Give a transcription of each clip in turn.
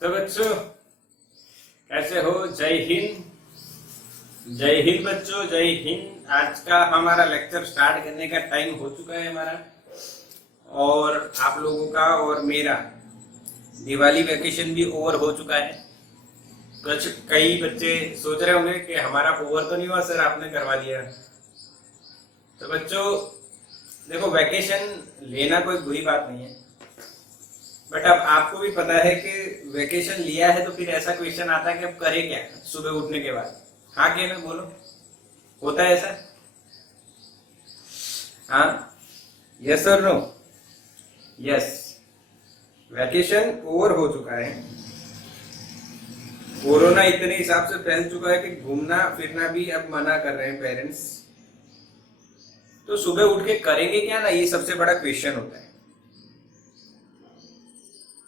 तो बच्चों कैसे हो? जय हिंद, जय हिंद बच्चों, जय हिंद। आज का हमारा लेक्चर स्टार्ट करने का टाइम हो चुका है हमारा, और आप लोगों का और मेरा दिवाली वैकेशन भी ओवर हो चुका है। कुछ कई बच्चे सोच रहे होंगे कि हमारा ओवर तो नहीं हुआ सर, आपने करवा दिया। तो बच्चों देखो, वैकेशन लेना कोई बुरी बात नहीं है, बट अब आपको भी पता है कि वेकेशन लिया है तो फिर ऐसा क्वेश्चन आता है कि अब करें क्या सुबह उठने के बाद। हाँ क्या ना बोलो, होता है ऐसा? हाँ, यस और नो? यस, वैकेशन ओवर हो चुका है। कोरोना इतने हिसाब से फैल चुका है कि घूमना फिरना भी अब मना कर रहे हैं पेरेंट्स। तो सुबह उठ के करेंगे क्या ना, ये सबसे बड़ा क्वेश्चन होता है,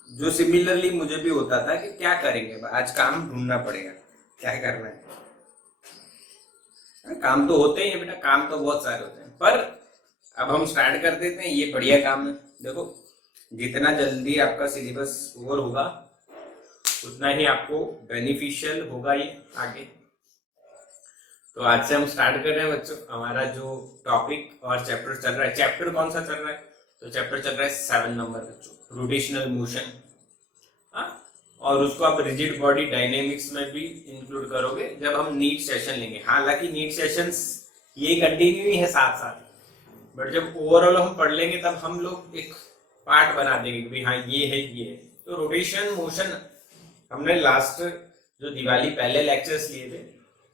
जो सिमिलरली मुझे भी होता था कि क्या करेंगे, आज काम ढूंढना पड़ेगा, क्या करना है। काम तो होते ही है बेटा, काम तो बहुत सारे होते हैं, पर अब हम स्टार्ट कर देते हैं, ये बढ़िया काम है। देखो, जितना जल्दी आपका सिलेबस ओवर होगा उतना ही आपको बेनिफिशियल होगा ये आगे। तो आज से हम स्टार्ट कर रहे हैं बच्चों, हमारा जो टॉपिक और चैप्टर चल रहा है। चैप्टर कौन सा चल रहा है? तो चैप्टर चल रहा है 7 नंबर बच्चों, रोटेशनल मोशन। और उसको आप रिजिड बॉडी डायनेमिक्स में भी इंक्लूड करोगे जब हम नीट सेशन लेंगे। हालांकि नीट सेशंस ये कंटिन्यू ही है साथ साथ, बट जब ओवरऑल हम पढ़ लेंगे तब हम लोग एक पार्ट बना देंगे कि हाँ ये है ये है। तो रोटेशन मोशन हमने लास्ट जो दिवाली पहले लेक्चर्स लिए थे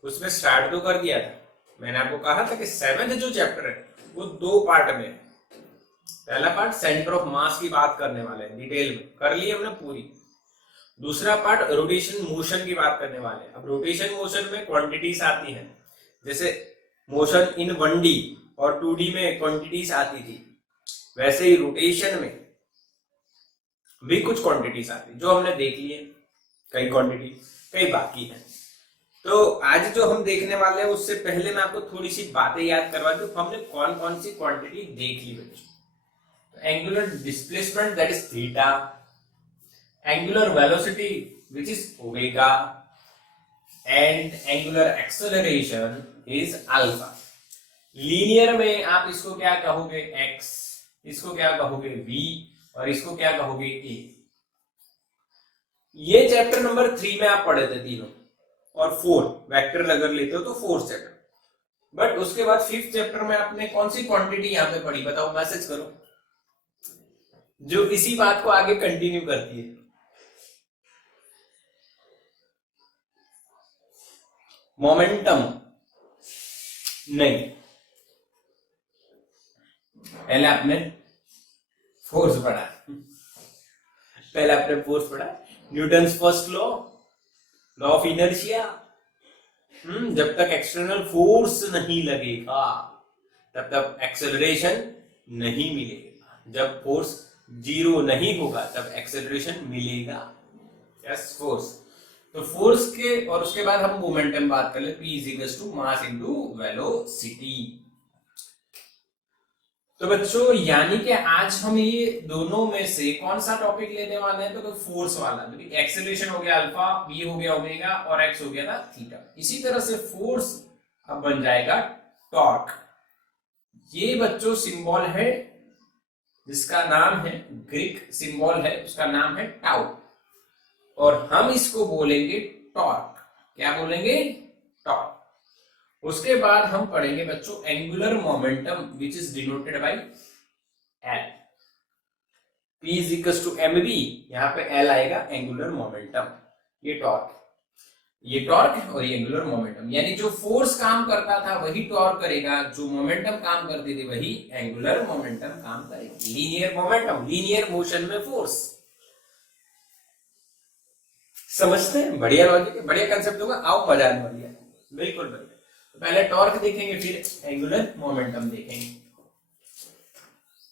उसमें स्टार्ट तो कर दिया था। मैंने आपको कहा था कि 7th जो चैप्टर है वो 2 पार्ट में है। पहला पार्ट सेंटर ऑफ मास की बात करने वाले हैं, डिटेल में कर ली हमने पूरी। दूसरा पार्ट रोटेशन मोशन की बात करने वाले हैं। अब रोटेशन मोशन में क्वांटिटीज आती हैं, जैसे मोशन इन 1D और 2D में क्वांटिटीज आती थी, वैसे ही रोटेशन में भी कुछ क्वांटिटीज आती जो हमने देख लिए, कई क्वांटिटी कई बाकी हैं। तो आज जो हम देखने वाले हैं उससे पहले मैं आपको थोड़ी सी बातें याद करवा दूं। हमने कौन कौन सी क्वांटिटी देख ली बच्चों? Angular displacement that is theta, angular velocity which is omega, and angular acceleration is alpha. Linear में आप इसको क्या कहोगे? x, इसको क्या कहोगे? v, और इसको क्या कहोगे? a। ये चैप्टर नंबर 3 में आप पढ़े थे तीनों, और 4 वेक्टर अगर लेते हो तो 4th चैप्टर। बट उसके बाद 5th चैप्टर में आपने कौन सी क्वांटिटी यहाँ पे पढ़ी? बताओ, मैसेज करो, जो इसी बात को आगे कंटिन्यू करती है। मोमेंटम नहीं, पहले आपने फोर्स पढ़ा, पहले आपने फोर्स पढ़ा, Newton's first law, law of inertia. जब तक एक्सटर्नल फोर्स नहीं लगेगा तब तक एक्सेलरेशन नहीं मिलेगा। जब फोर्स 0 नहीं होगा तब एक्सेलरेशन मिलेगा। Yes, force. तो फोर्स के और उसके बाद हम मोमेंटम बात कर ले, P is equals to mass into velocity. तो बच्चों यानी कि आज हम ये दोनों में से कौन सा टॉपिक लेने वाले हैं? तो फोर्स वाला। तो एक्सेलरेशन हो गया अल्फा, v हो गया ओमेगा, और x हो गया था थीटा। इसी तरह से फोर्स अब बन जाएगा टॉर्क। ये बच्चों सिंबल है जिसका नाम है, ग्रीक सिंबल है, उसका नाम है टाउ, और हम इसको बोलेंगे टॉर्क। क्या बोलेंगे? टॉर्क। उसके बाद हम पढ़ेंगे बच्चों angular momentum which is denoted by L. P इज इक्वल टू mv, यहां पे L आएगा एंगुलर मोमेंटम। ये टॉर्क, ये टॉर्क और ये एंगुलर मोमेंटम। यानी जो फोर्स काम करता था वही टॉर्क करेगा, जो मोमेंटम काम करती थी वही एंगुलर मोमेंटम काम करेगी। लीनियर मोमेंटम, लीनियर मोशन में फोर्स। समझते हैं? बढ़िया लॉजिक, बढ़िया कंसेप्ट होगा। आओ मजा आने वाली है, बिल्कुल बढ़िया। तो पहले टॉर्क देखेंगे, फिर एंगुलर मोमेंटम देखेंगे।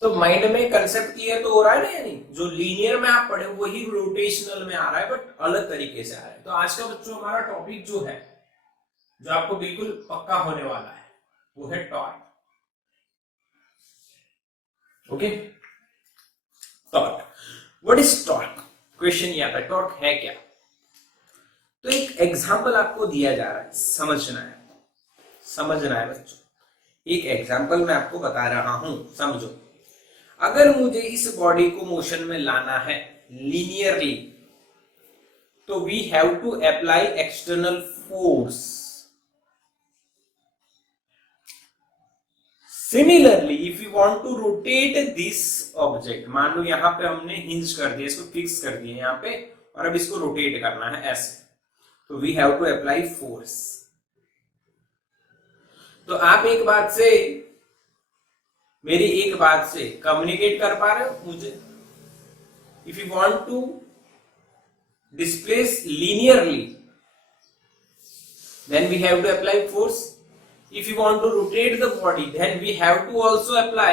तो माइंड में कंसेप्ट क्लियर तो हो रहा है ना? यानी जो लीनियर में आप पढ़े वही रोटेशनल में आ रहा है, बट अलग तरीके से आ रहा है। तो आज का बच्चों हमारा टॉपिक जो है, जो आपको बिल्कुल पक्का होने वाला है, वो है torque. Okay, torque. What is torque? Question ये आता है टॉर्क है क्या। तो एक एग्जाम्पल आपको दिया जा रहा है, समझना है बच्चों। एक एग्जाम्पल मैं आपको बता रहा हूं, समझो। अगर मुझे इस बॉडी को मोशन में लाना है लीनियरली, तो we have to apply external force. Similarly if you want to rotate this object, मान लो यहां पे हमने हिंज कर दिया, इसको फिक्स कर दिया यहां पे, और अब इसको रोटेट करना है ऐसे, तो we have to apply force. तो आप मेरी एक बात से कम्युनिकेट कर पा रहे हो मुझे। If you want to displace linearly, then we have to apply force. If you want to rotate the body, then we have to also apply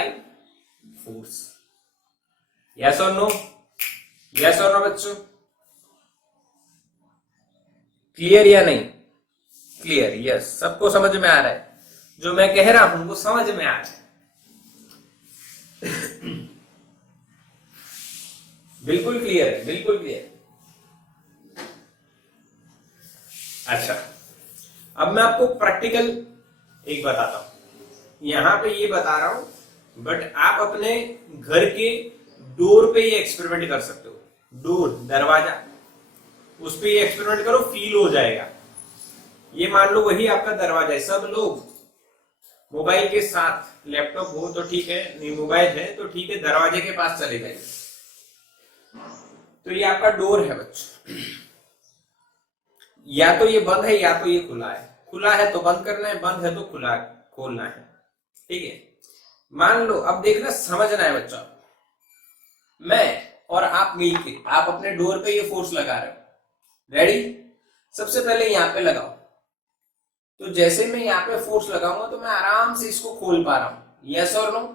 force. Yes or no? Yes or no बच्चों? Clear या नहीं? Clear, yes. सबको समझ में आ रहा है? जो मैं कह रहा हूं वो समझ में आ रहा है? बिल्कुल क्लियर है, बिल्कुल क्लियर। अच्छा, अब मैं आपको प्रैक्टिकल एक बताता हूं। यहां पे ये बता रहा हूं, बट आप अपने घर के डोर पे ये एक्सपेरिमेंट कर सकते हो। डोर, दरवाजा, उस पे ये एक्सपेरिमेंट करो, फील हो जाएगा। ये मान लो वही आपका दरवाजा है। सब लोग मोबाइल के साथ, लैपटॉप हो तो ठीक है, नहीं मोबाइल है तो ठीक है, दरवाजे के पास चले जाइए। तो ये आपका डोर है बच्चों। या तो ये बंद है या तो ये खुला है। खुला है तो बंद करना है, बंद है तो खुला खोलना है, ठीक है। मान लो, अब देखना, समझना है बच्चा। मैं और आप मिलके आप अपने डोर पे ये फोर्स लगा रहे हो। रेडी? सबसे पहले यहां पे लगाओ। तो जैसे मैं यहां पे फोर्स लगाऊंगा तो मैं आराम से इसको खोल पा रहा हूं। यस और नो?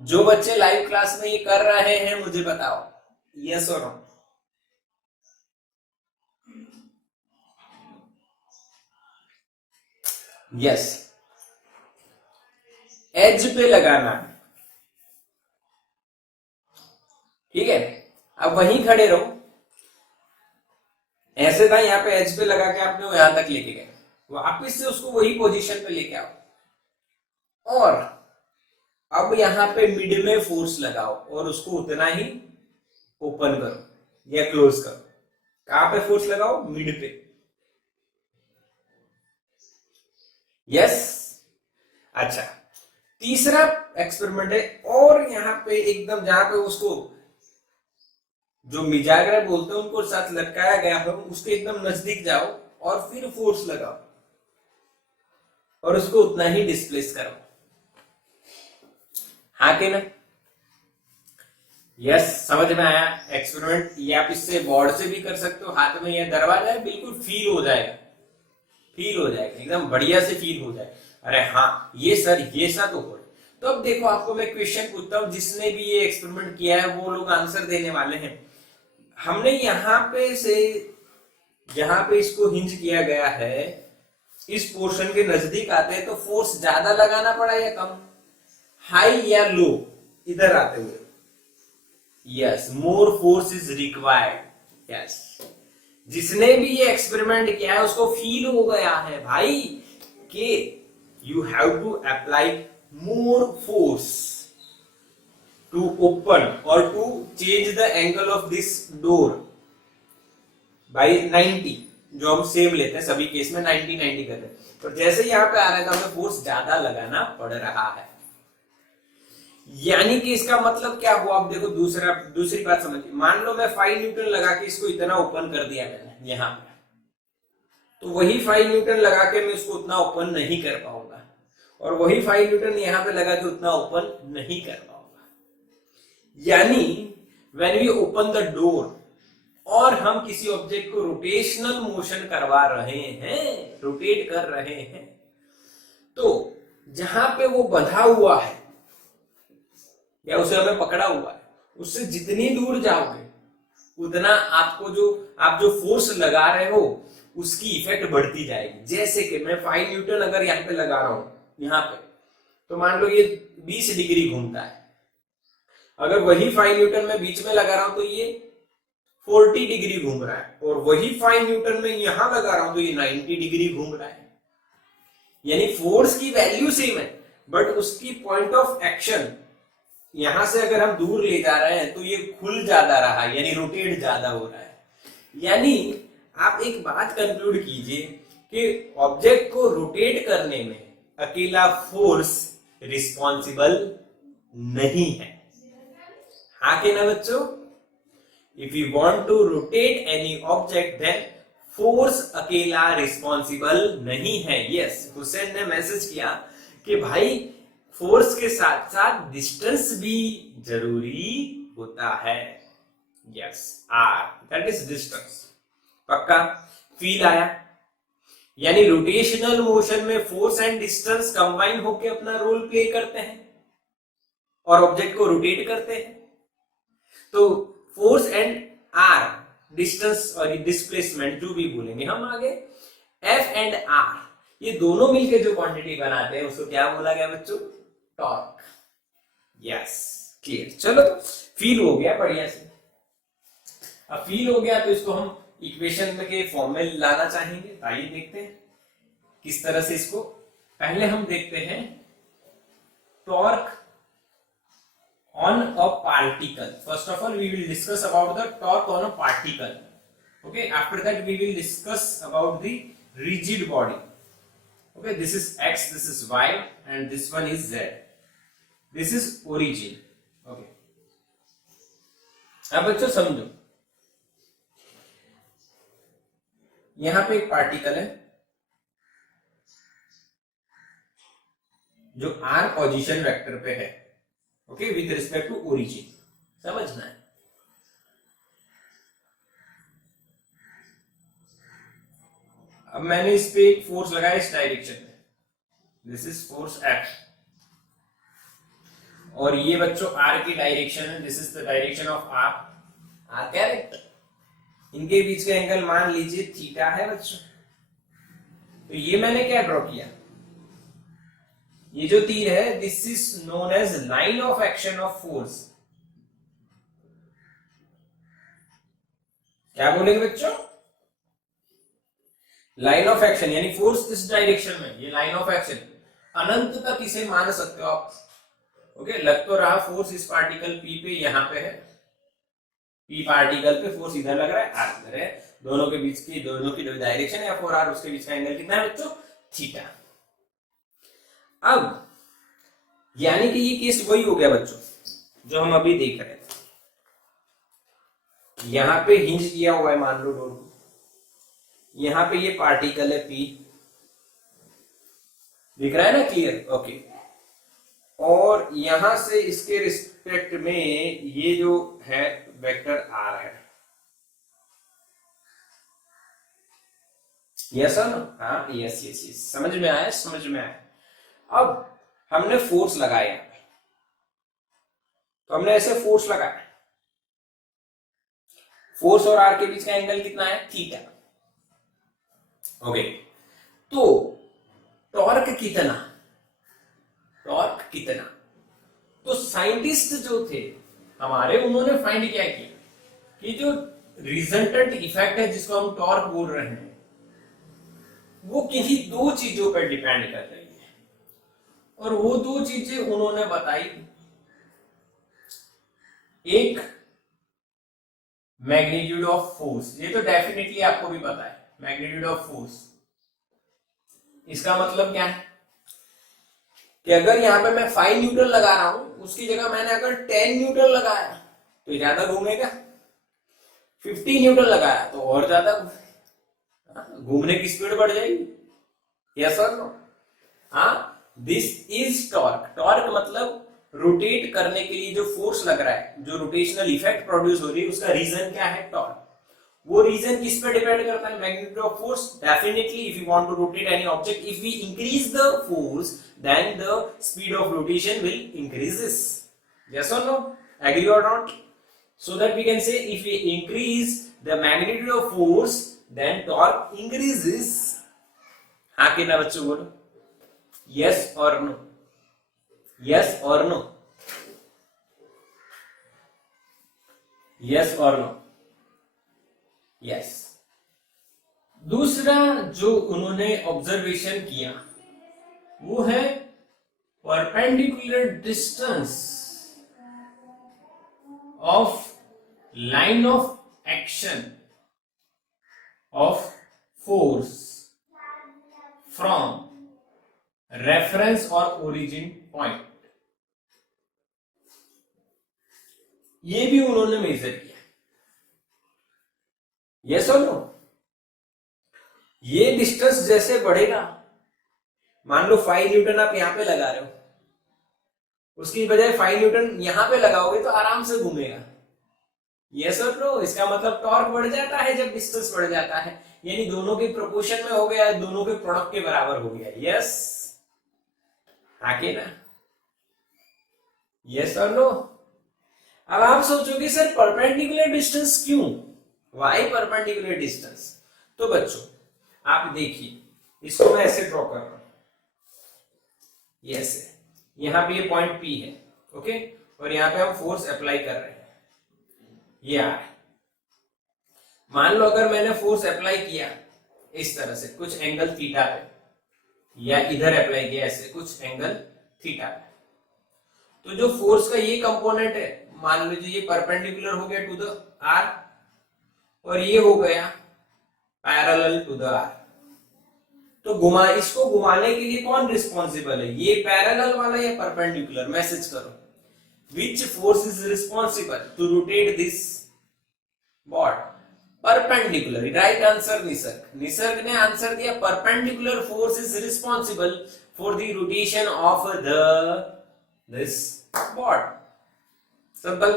जो बच्चे लाइव क्लास में ये कर रहे हैं मुझे बताओ, यस और नो? यस। एज पे लगाना है, ठीक है। अब वहीं खड़े रहो। ऐसे था, यहां पे एज पे लगा के आपने यहां तक लेके गए, वापिस से उसको वही पोजीशन पे लेके आओ, और अब यहां पे मिड में फोर्स लगाओ और उसको उतना ही ओपन करो या क्लोज करो। कहां पे फोर्स लगाओ? मिड पे। यस। अच्छा, तीसरा एक्सपेरिमेंट है, और यहां पे एकदम जहां पे उसको जो मिजागरा बोलते हैं उनको साथ लटकाया गया है, उसके एकदम नजदीक जाओ और फिर फोर्स लगाओ और उसको उतना ही डिस्प्लेस करो। हाँ कि ना? यस, समझ में आया एक्सपेरिमेंट? ये आप इससे बोर्ड से भी कर सकते हो, हाथ में यह दरवाजा है, बिल्कुल फील हो जाएगा, फील हो जाएगा, एकदम बढ़िया से फील हो जाएगा। अरे हाँ, ये सर ये सा तो हो। तो अब देखो, आपको मैं क्वेश्चन पूछता हूं, जिसने भी ये एक्सपेरिमेंट किया है वो लोग आंसर देने वाले हैं। हमने यहां पे से जहां पे इसको हिंज किया गया है, इस पोर्शन के नजदीक आते हैं तो फोर्स ज्यादा लगाना पड़ा या कम? हाई या लो? इधर आते हुए, yes, more force is required. Yes, जिसने भी ये एक्सपेरिमेंट किया है उसको फील हो गया है भाई कि you have to apply more force to open और to change the angle of this door by 90, जो हम सेम लेते हैं सभी केस में 90-90 करते हैं। तो जैसे यहां पे आ रहा है तो हमें फोर्स ज्यादा लगाना पड़ रहा है। यानी कि इसका मतलब क्या हुआ? अब देखो, दूसरी बात समझिए। मान लो मैं 5 न्यूटन लगा के इसको इतना ओपन कर दिया मैंने यहां पे, तो वही 5 न्यूटन लगा के मैं इसको उतना ओपन नहीं कर पाऊंगा, और वही 5 न्यूटन यहां पे लगा के उतना ओपन नहीं कर पाऊंगा। यानी when we open the door और हम किसी ऑब्जेक्ट को रोटेशनल मोशन करवा रहे हैं, रोटेट कर रहे हैं, तो जहां पे वो बंधा हुआ है या उसे हमें पकड़ा हुआ है, उससे जितनी दूर जाओगे उतना आप जो फोर्स लगा रहे हो उसकी इफेक्ट बढ़ती जाएगी। जैसे कि मैं 5 न्यूटन अगर यहाँ पे लगा रहा हूं यहाँ पे, तो मान लो ये 20 डिग्री घूमता है। अगर वही 5 न्यूटन मैं बीच में लगा रहा हूं तो ये 40 डिग्री घूम रहा है और वही 5 न्यूटन में यहां लगा रहा हूं तो ये 90 डिग्री घूम रहा है। यानी फोर्स की वैल्यू सेम है बट उसकी पॉइंट ऑफ एक्शन, यहां से अगर हम दूर ले जा रहे हैं तो ये खुल ज्यादा रहा है, यानी रोटेट ज्यादा हो रहा है। यानी आप एक बात कंक्लूड कीजिए कि ऑब्जेक्ट को रोटेट करने में अकेला फोर्स रिस्पॉन्सिबल नहीं है। हाँ कि ना बच्चों? If you want to rotate any object then force अकेला रिस्पॉन्सिबल नहीं है। यस, हुसैन ने मैसेज किया कि भाई फोर्स के साथ साथ डिस्टेंस भी जरूरी होता है। Yes, R that is distance. पक्का? फील आया? यानी रोटेशनल मोशन में फोर्स एंड डिस्टेंस कंबाइन होकर अपना रोल प्ले करते हैं और ऑब्जेक्ट को रोटेट करते हैं। तो फोर्स एंड आर, डिस्टेंस और डिस्प्लेसमेंट जो भी बोलेंगे हम आगे, एफ एंड आर, ये दोनों मिलकर जो क्वांटिटी बनाते हैं उसको क्या बोला गया बच्चों? टॉर्क। Yes, clear. चलो, फील हो गया बढ़िया से। अब फील हो गया तो इसको हम इक्वेशन में के फॉर्म में लाना चाहेंगे। आइए देखते हैं किस तरह से इसको। पहले हम देखते हैं torque on a particle. First of all, we will discuss about the torque on a particle. Okay. After that, we will discuss about the rigid body. Okay. This is X, this is Y, and this one is Z. This is origin. Okay. अब बच्चों समझो, यहां पे एक particle है जो r position vector पे है। Okay, with respect to origin, समझना है। अब मैंने इस पे एक फोर्स लगाया इस डायरेक्शन में, दिस इज फोर्स F, और ये बच्चों r की डायरेक्शन है, this is the direction of r character. इनके बीच का एंगल मान लीजिए थीटा है बच्चों। तो ये मैंने क्या ड्रॉ किया, ये जो तीर है, this is known as line of action of force. क्या बोलेंगे बच्चों? लाइन ऑफ एक्शन, यानी फोर्स इस डायरेक्शन में, ये लाइन ऑफ एक्शन अनंत तक इसे मान सकते हो आप। ओके, लग तो रहा फोर्स इस पार्टिकल P पे यहां पे है, P पार्टिकल पे फोर्स इधर लग रहा है, R इधर है, दोनों की जो डायरेक्शन है F और R, उसके बीच का एंगल कितना है बच्चों? थीटा। अब यानी कि ये केस वही हो गया बच्चों जो हम अभी देख रहे थे। यहां पे हिंज किया हुआ है मान लो डोर को, यहां पे ये पार्टिकल है P, दिख रहा है ना? क्लियर? ओके। और यहां से इसके रिस्पेक्ट में ये जो है वेक्टर R है। यस और नो? हाँ, यस यस यस, समझ में आया? समझ में आया। अब हमने फोर्स लगाया, तो हमने ऐसे फोर्स लगाया, फोर्स और आर के बीच का एंगल कितना है? थीटा। ओके, तो टॉर्क कितना? टॉर्क कितना? तो साइंटिस्ट जो थे हमारे, उन्होंने फाइंड क्या किया कि जो रिजल्टेंट इफेक्ट है जिसको हम टॉर्क बोल रहे हैं, वो किन्हीं दो चीजों पर डिपेंड कर रही है। और वो दो चीजें उन्होंने बताई, एक मैग्नीट्यूड ऑफ फोर्स, ये तो डेफिनेटली आपको भी पता है, मैग्नीट्यूड ऑफ फोर्स। इसका मतलब क्या है कि अगर यहां पे मैं 5 न्यूटन लगा रहा हूं, उसकी जगह मैंने अगर 10 न्यूटन लगाया तो ज्यादा घूमेगा, 50 न्यूटन लगाया तो और ज्यादा घूमने की स्पीड बढ़ जाएगी। यस और नो? हाँ, दिस इज टॉर्क। टॉर्क मतलब रोटेट करने के लिए जो फोर्स लग रहा है, जो रोटेशनल इफेक्ट प्रोड्यूस हो रही है, उसका रीजन क्या है? टॉर्क। वो रीजन किस पे डिपेंड करता है? Magnitude of force. Definitely if you want to rotate any object, if we increase the force then the speed of rotation will increases. Yes और नो? एग्री और not? So that we can say if we increase the magnitude of force then torque increases. हाँ कि ना बच्चों? बोलो yes और no? Yes और no? Yes और नो? यस। दूसरा जो उन्होंने ऑब्जर्वेशन किया वो है perpendicular distance of line of action of force from reference और ओरिजिन पॉइंट। ये भी उन्होंने मेजर किया। यस और नो? ये डिस्टेंस जैसे बढ़ेगा, मान लो 5 न्यूटन आप यहां पे लगा रहे हो, उसकी बजाय 5 न्यूटन यहां पे लगाओगे तो आराम से घूमेगा। यस और नो? इसका मतलब टॉर्क बढ़ जाता है जब डिस्टेंस बढ़ जाता है, यानी दोनों के प्रोपोर्शन में हो गया, दोनों के प्रोडक्ट के बराबर हो गया। यस आके ना? यस और नो? अब आप सोचोगे सर परपेंडिकुलर डिस्टेंस क्यों, वाई परपेंडिकुलर डिस्टेंस? तो बच्चों आप देखिए, इसको मैं ऐसे ड्रॉ कर रहा हूं, ये ऐसे, यहां पे ये पॉइंट P है, ओके, और यहां पे हम फोर्स अप्लाई कर रहे हैं, ये आ है। मान लो अगर मैंने फोर्स अप्लाई किया इस तरह से कुछ एंगल थीटा पे, या इधर अप्लाई किया ऐसे कुछ एंगल थीटा पे, तो जो फोर्स का ये कंपोनेंट है, मान लीजिए ये परपेंडिकुलर हो गया टू द आर और ये हो गया पैरेलल टू द आर। तो इसको घुमाने के लिए कौन रिस्पॉन्सिबल है, ये पैरेलल वाला या परपेंडिकुलर? मैसेज करो, which force is responsible to rotate this board? Perpendicular, right answer Nisarg. Nisarg ने आंसर दिया perpendicular force is responsible for the rotation of this board. Simple.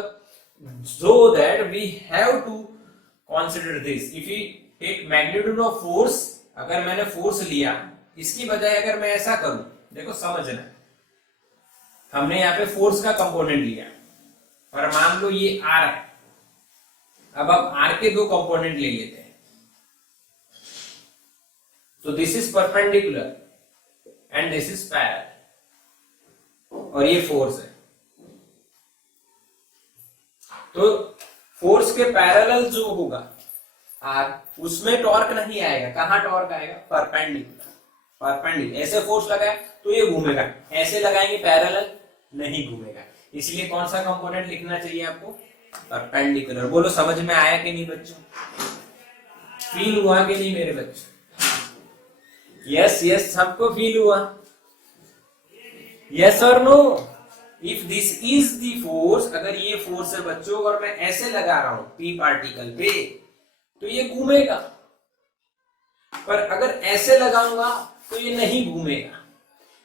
So that we have to consider this. If we take magnitude of force, अगर मैंने force लिया, इसकी बजाय अगर मैं ऐसा करूं, देखो समझना, हमने यहाँ पे फोर्स का कंपोनेंट लिया और मान लो ये R है, अब आप R के दो कंपोनेंट ले लेते हैं, तो this is perpendicular and this is parallel, और ये फोर्स है। तो फोर्स के पैरेलल जो होगा आर, उसमें टॉर्क नहीं आएगा। कहां टॉर्क आएगा? परपेंडिकुलर। परपेंडिकुलर ऐसे फोर्स लगाए तो ये घूमेगा, ऐसे लगाएंगे पैरेलल नहीं घूमेगा। इसलिए कौन सा कंपोनेंट लिखना चाहिए आपको? परपेंडिकुलर। बोलो समझ में आया कि नहीं बच्चों? फील हुआ कि नहीं मेरे बच्चों? यस यस, सबको फील हुआ? Yes or no? If this is the force, अगर ये फोर्स है बच्चों और मैं ऐसे लगा रहा हूं P पार्टिकल पे, तो ये घूमेगा, पर अगर ऐसे लगाऊंगा तो ये नहीं घूमेगा।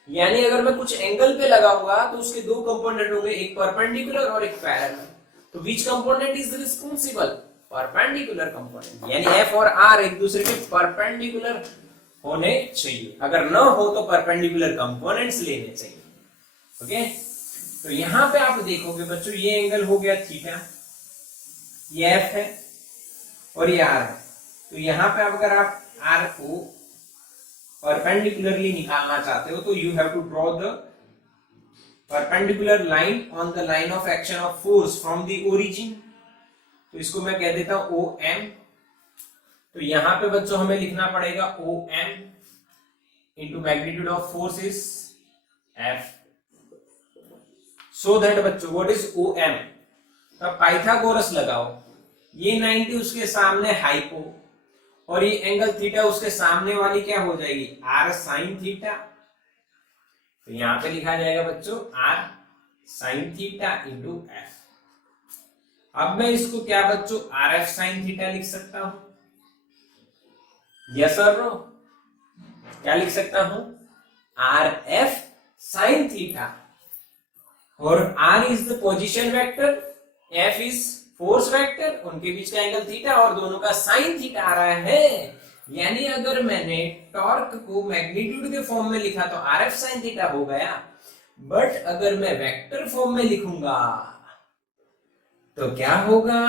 यानी अगर मैं कुछ एंगल पे लगाऊंगा तो उसके दो कंपोनेंट होंगे, एक परपेंडिकुलर और एक पैरेलल। तो विच component is responsible? Perpendicular component. यानी F और R एक दूसरे के परपेंडिकुलर होने चाहिए, अगर न हो तो परपेंडिकुलर कंपोनेंट्स लेने चाहिए। ओके, तो यहां पे आप देखोगे बच्चों, ये एंगल हो गया थीटा, ये F है और ये R है। तो यहां पे अगर आप R को परपेंडिकुलरली निकालना चाहते हो तो you have to draw the perpendicular line on the line of action of force from the origin. तो इसको मैं कह देता हूं OM। तो यहां पे बच्चों हमें लिखना पड़ेगा OM into magnitude of force is F। So that बच्चों व्हाट इज OM? तब पाइथागोरस लगाओ, ये 90 उसके सामने हाइपो और ये एंगल थीटा उसके सामने वाली क्या हो जाएगी? R sine theta. तो यहां पे लिखा जाएगा बच्चों R sign theta into F। अब मैं इसको क्या बच्चों RF साइन थीटा लिख सकता हूं? यस और नो? क्या लिख सकता हूं? RF साइन थीटा, और R is the position vector, F is force vector, उनके बीच का एंगल थीटा और दोनों का साइन थीटा आ रहा है। यानी अगर मैंने टॉर्क को मैग्नीट्यूड के फॉर्म में लिखा तो RF साइन थीटा हो गया, बट अगर मैं वेक्टर फॉर्म में लिखूंगा तो क्या होगा?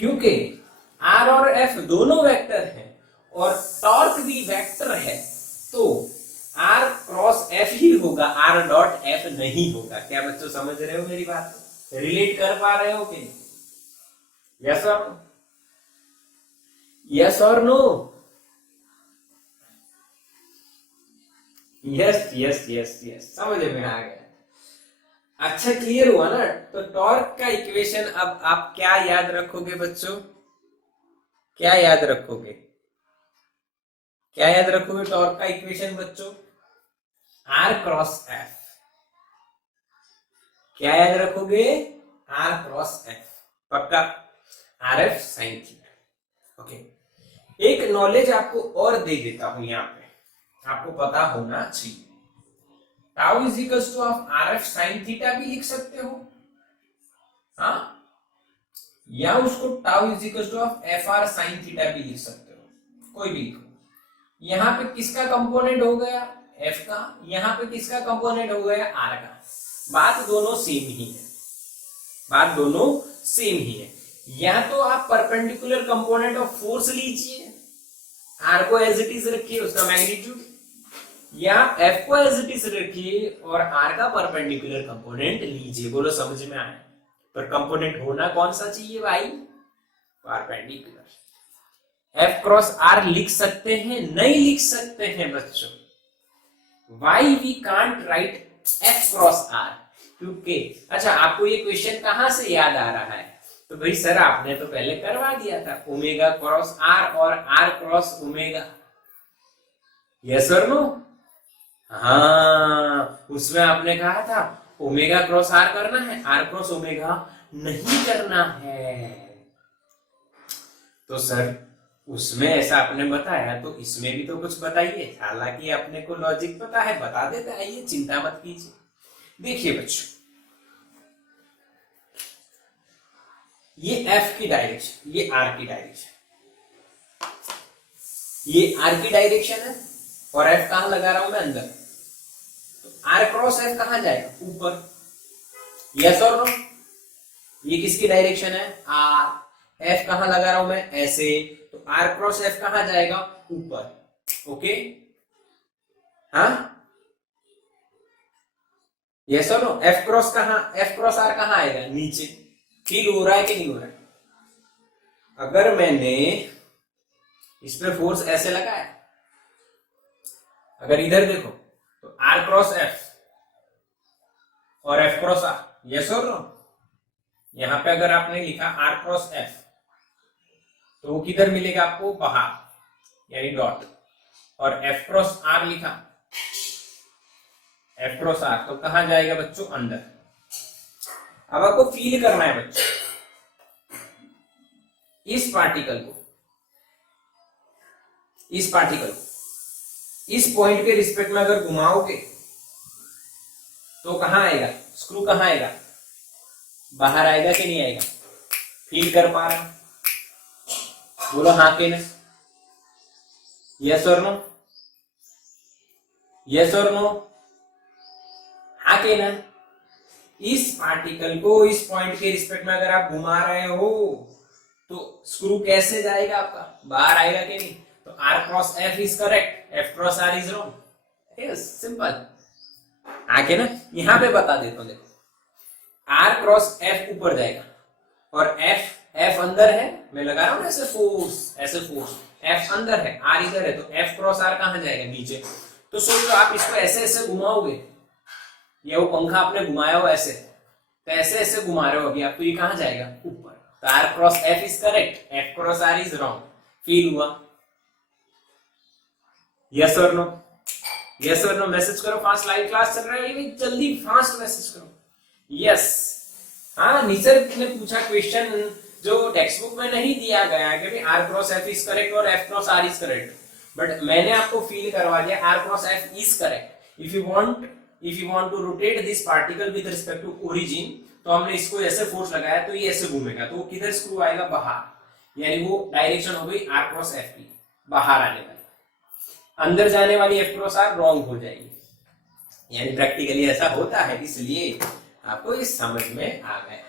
क्योंकि R और F दोनों वेक्टर हैं और टॉर्क भी वेक्टर है, तो R क्रॉस F ही होगा, R डॉट F नहीं होगा। क्या बच्चों समझ रहे हो मेरी बात? रिलेट कर पा रहे हो कि नहीं? यस और नो? यस और no? Yes yes yes yes, समझ में आ गया। अच्छा क्लियर हुआ ना? तो टॉर्क का इक्वेशन अब आप क्या याद रखोगे बच्चों? क्या याद रखोगे? क्या याद रखोगे टॉर्क का इक्वेशन बच्चों? R cross F. क्या याद रखोगे? आर क्रॉस एफ, पक्का? R F sine theta. Okay, एक नॉलेज आपको और दे देता हूं यहां पे, आपको पता होना चाहिए। Tau is equals two of are F sine theta भी लिख सकते हो, हाँ, या उसको tau is equals two of F R sine theta भी लिख सकते हो, कोई भी लिखो। यहां पे किसका कंपोनेंट हो गया? एफ का। यहां पे किसका कंपोनेंट हो गया? आर का। बात दोनों सेम ही है, बात दोनों सेम ही है। या तो आप परपेंडिकुलर कंपोनेंट ऑफ फोर्स लीजिए, आर को एज इट इज रखिए उसका मैग्नीट्यूड, या एफ को एज इट इज रखिए और आर का परपेंडिकुलर कंपोनेंट लीजिए। बोलो समझ में आया? पर कंपोनेंट होना कौन सा चाहिए भाई? परपेंडिकुलर। एफ क्रॉस आर लिख सकते हैं? नहीं लिख सकते हैं बच्चों। Why we can't write F cross R? क्योंकि अच्छा, आपको ये क्वेश्चन कहां से याद आ रहा है? तो भाई सर आपने तो पहले करवा दिया था, ओमेगा क्रॉस आर और आर क्रॉस ओमेगा। यस और नो? हाँ, उसमें आपने कहा था ओमेगा क्रॉस आर करना है, आर क्रॉस ओमेगा नहीं करना है। तो सर उसमें ऐसा आपने बताया, तो इसमें भी तो कुछ बताइए। हालांकि अपने को लॉजिक पता है, बता देते, आइए चिंता मत कीजिए। देखिए बच्चों, ये एफ की डायरेक्शन, ये आर की डायरेक्शन, ये आर की डायरेक्शन है और एफ कहां लगा रहा हूं मैं? अंदर। तो आर क्रॉस एफ कहां जाएगा? ऊपर। यस और नो? ये किसकी डायरेक्शन है? आर। एफ कहां लगा रहा हूं मैं? ऐसे। तो आर क्रॉस एफ कहां जाएगा? ऊपर। ओके, हाँ, यस और नो? एफ क्रॉस कहां, एफ क्रॉस आर कहां आएगा? नीचे। फील हो रहा है कि नहीं हो रहा है? अगर मैंने इस पे फोर्स ऐसे लगाया, अगर इधर देखो तो आर क्रॉस एफ और एफ क्रॉस आर, यस और नो? यहां पे अगर आपने लिखा आर क्रॉस एफ तो वो किधर मिलेगा आपको? बाहर, यानी डॉट। और एफ क्रॉस आर लिखा, एफ क्रॉस आर तो कहां जाएगा बच्चों? अंदर। अब आपको फील करना है बच्चों, इस पार्टिकल को, इस पार्टिकल को इस पॉइंट के रिस्पेक्ट में अगर घुमाओगे तो कहां आएगा? स्क्रू कहां आएगा? बाहर आएगा कि नहीं आएगा? फील कर पा रहे हो? बोलो हाँ के ना? यस और नो? यस और नो? हाँ के ना? इस पार्टिकल को इस पॉइंट के रिस्पेक्ट में अगर आप घुमा रहे हो तो स्क्रू कैसे जाएगा आपका? बाहर आएगा कि नहीं? तो R cross F is correct, F cross are is wrong. Yes, simple. आगे ना यहां पे बता देता हूं, देखो आर क्रॉस एफ ऊपर जाएगा और एफ, एफ अंदर है, मैं लगा रहा हूं ना ऐसे फोर्स, ऐसे फोर्स, एफ अंदर है, आर इधर है, तो एफ क्रॉस आर कहां जाएगा? नीचे। तो सोचो आप इसको ऐसे ऐसे घुमाओगे, ये वो पंखा आपने घुमाया हो ऐसे, तो ऐसे ऐसे घुमा रहे हो अभी आप, तो ये कहां जाएगा? ऊपर। तो R cross F is correct, F cross are is wrong. Feel हुआ? यस और नो? यस और नो? मैसेज करो फास्ट, लाइव क्लास चल रहा है, जल्दी फास्ट मैसेज करो। यस। हाँ, निसर्ग ने पूछा क्वेश्चन जो टेक्स्ट बुक में नहीं दिया गया कि r cross F is correct और F cross are is correct, but मैंने आपको फील करवा दिया r cross F is correct. If you want to rotate this particle with respect to origin, तो हमने इसको ऐसे फोर्स लगाया तो ये ऐसे घूमेगा, तो वो किधर स्क्रू आएगा? बाहर, यानी वो डायरेक्शन हो गई आर क्रॉस एफ की, बाहर आने वाली। अंदर जाने वाली एफ क्रॉस आर रॉन्ग हो जाएगी, यानी प्रैक्टिकली ऐसा होता है, इसलिए आपको ये समझ में आ गया।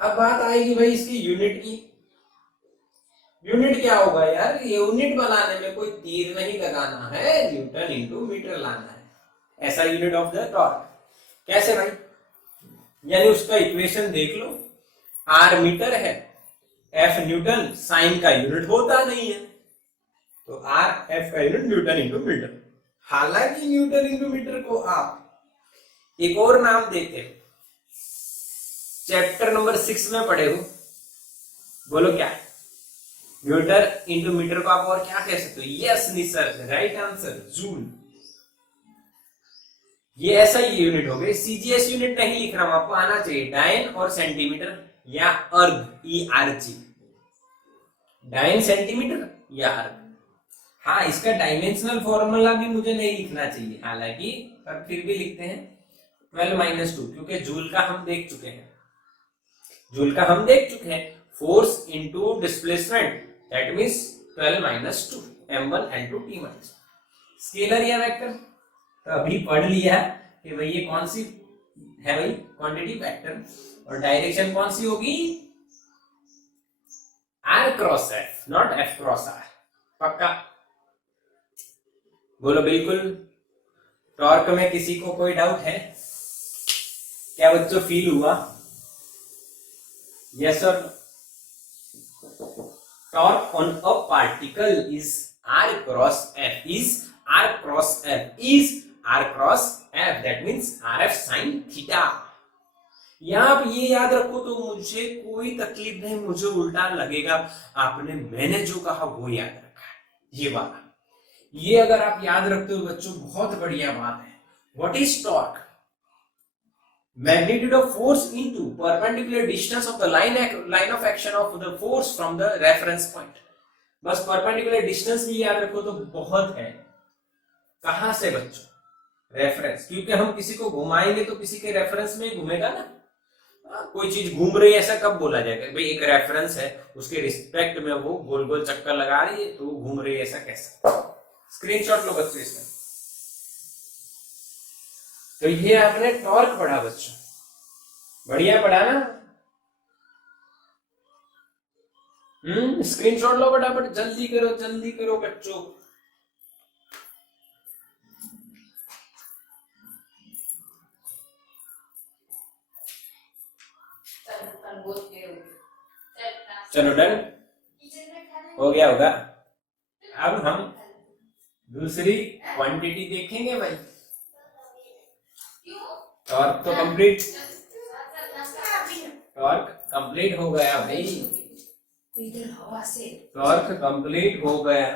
अब बात आएगी भाई इसकी यूनिट की। यूनिट क्या होगा यार? यूनिट बनाने में कोई तीर नहीं लगाना है, न्यूटन इंटू मीटर लाना है, ऐसा यूनिट ऑफ द टॉर्क। कैसे भाई? यानी उसका इक्वेशन देख लो, आर मीटर है एफ न्यूटन, साइन का यूनिट होता नहीं है, तो आर एफ का यूनिट न्यूटन इंटू मीटर। हालांकि न्यूटन इंटू मीटर को आप एक और नाम देते हो, चैप्टर नंबर 6 में पढ़े हो, बोलो क्या? न्यूटन इंटू मीटर को आप और क्या कह सकते हो? Yes Nisarga, right answer joule. ये ऐसा ही यूनिट हो गए। सीजीएस यूनिट नहीं लिख रहा हूं, आपको आना चाहिए डायन और सेंटीमीटर या अर्ग, ERG, डायन सेंटीमीटर या अर्ग। हाँ, इसका डायमेंशनल फॉर्मूला भी मुझे नहीं लिखना चाहिए हालांकि, पर फिर भी लिखते हैं 12 - 2, क्योंकि जूल का हम देख चुके हैं, force into displacement, that means 12 - 2 m1 L2 T1। Scalar या वेक्टर तो अभी पढ़ लिया कि भाई ये कौन सी है भाई, क्वांटिटी वेक्टर, और डायरेक्शन कौन सी होगी? R cross F, not F cross R। पक्का? बोलो बिल्कुल। टॉर्क में किसी को कोई डाउट है क्या बच्चों? फील हुआ? यस और torque on a particle is R cross F, that means RF sine theta. या आप ये याद रखो तो मुझे कोई तकलीफ नहीं, मुझे उल्टा लगेगा आपने मैंने जो कहा वो याद रखा है, ये वाला। ये अगर आप याद रखते हो बच्चों, बहुत बढ़िया बात है। What is torque? Magnitude of force into perpendicular distance of the line of action of the force from the reference point. बस परपेंडिकुलर डिस्टेंस भी याद रखो तो बहुत है। कहां से बच्चों? रेफरेंस, क्योंकि हम किसी को घुमाएंगे तो किसी के रेफरेंस में घूमेगा ना। कोई चीज घूम रही है ऐसा कब बोला जाएगा? भाई एक रेफरेंस है, उसके रिस्पेक्ट में वो गोल गोल चक्कर लगा रही है तो वो घूम रही है, ऐसा कैसे? स्क्रीनशॉट लो बच्चों इसका। तो ये आपने टॉर्क पढ़ा बच्चों, बढ़िया पढ़ा ना? स्क्रीनशॉट लो फटाफट, जल्दी करो बच्चों। चलो डन हो गया होगा। अब हम दूसरी क्वांटिटी देखेंगे भाई। टॉर्क तो कंप्लीट हो गया भाई, टॉर्क कंप्लीट हो गया।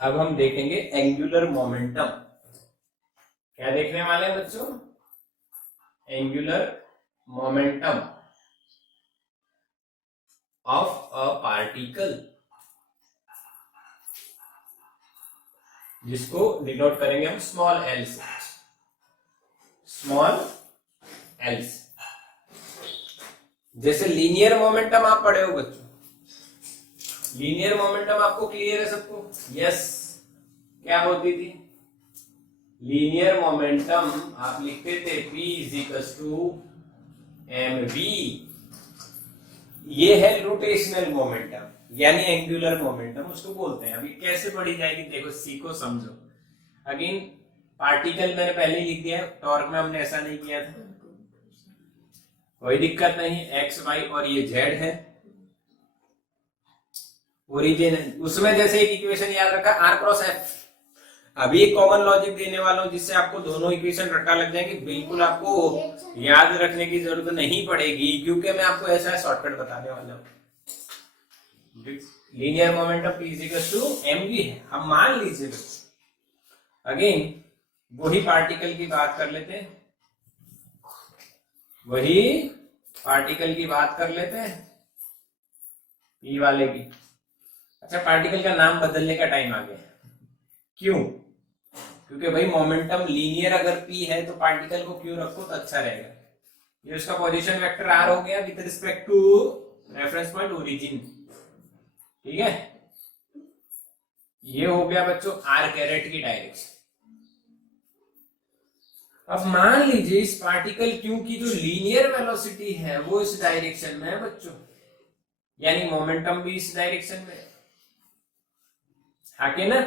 अब हम देखेंगे एंगुलर मोमेंटम। क्या देखने वाले हैं बच्चों? Angular momentum of a particle, जिसको डिनोट करेंगे हम स्मॉल एल से। जैसे लीनियर मोमेंटम आप पढ़े हो बच्चों, लीनियर मोमेंटम आपको क्लियर है सबको? यस। क्या होती थी लीनियर मोमेंटम? आप लिखते थे P = mv। ये है रोटेशनल मोमेंटम, यानी एंगुलर मोमेंटम उसको बोलते हैं। अभी कैसे पढ़ी जाएगी देखो, सीखो समझो। अगेन पार्टिकल मैंने पहले ही लिख दिया, टॉर्क में हमने ऐसा नहीं किया था, कोई दिक्कत नहीं। एक्स वाई और ये जेड है, ओरिजिन। उसमें जैसे एक इक्वेशन याद रखा R क्रॉस F। अभी एक कॉमन लॉजिक देने वाला हूं जिससे आपको दोनों इक्वेशन रटा लग जाएंगे। बिल्कुल आपको याद रखने की जरूरत नहीं पड़ेगी, क्योंकि मैं आपको ऐसा शॉर्टकट बताने वाला हूं। लीनियर मोमेंटम P = mv है। अब मान लीजिए अगेन वही पार्टिकल की बात कर लेते हैं, P वाले की। अच्छा, पार्टिकल का नाम बदलने का टाइम आ गया। क्यों? क्योंकि भाई मोमेंटम लीनियर अगर P है तो पार्टिकल को क्यों रखो तो अच्छा रहेगा। ये उसका पोजीशन वेक्टर R हो गया with respect to reference point origin. ठीक है, ये हो गया बच्चों R कैरेट की डायरेक्शन। अब मान लीजिए इस पार्टिकल क्यू की जो लीनियर वेलोसिटी है वो इस डायरेक्शन में है बच्चों, यानी मोमेंटम भी इस डायरेक्शन में है। आके ना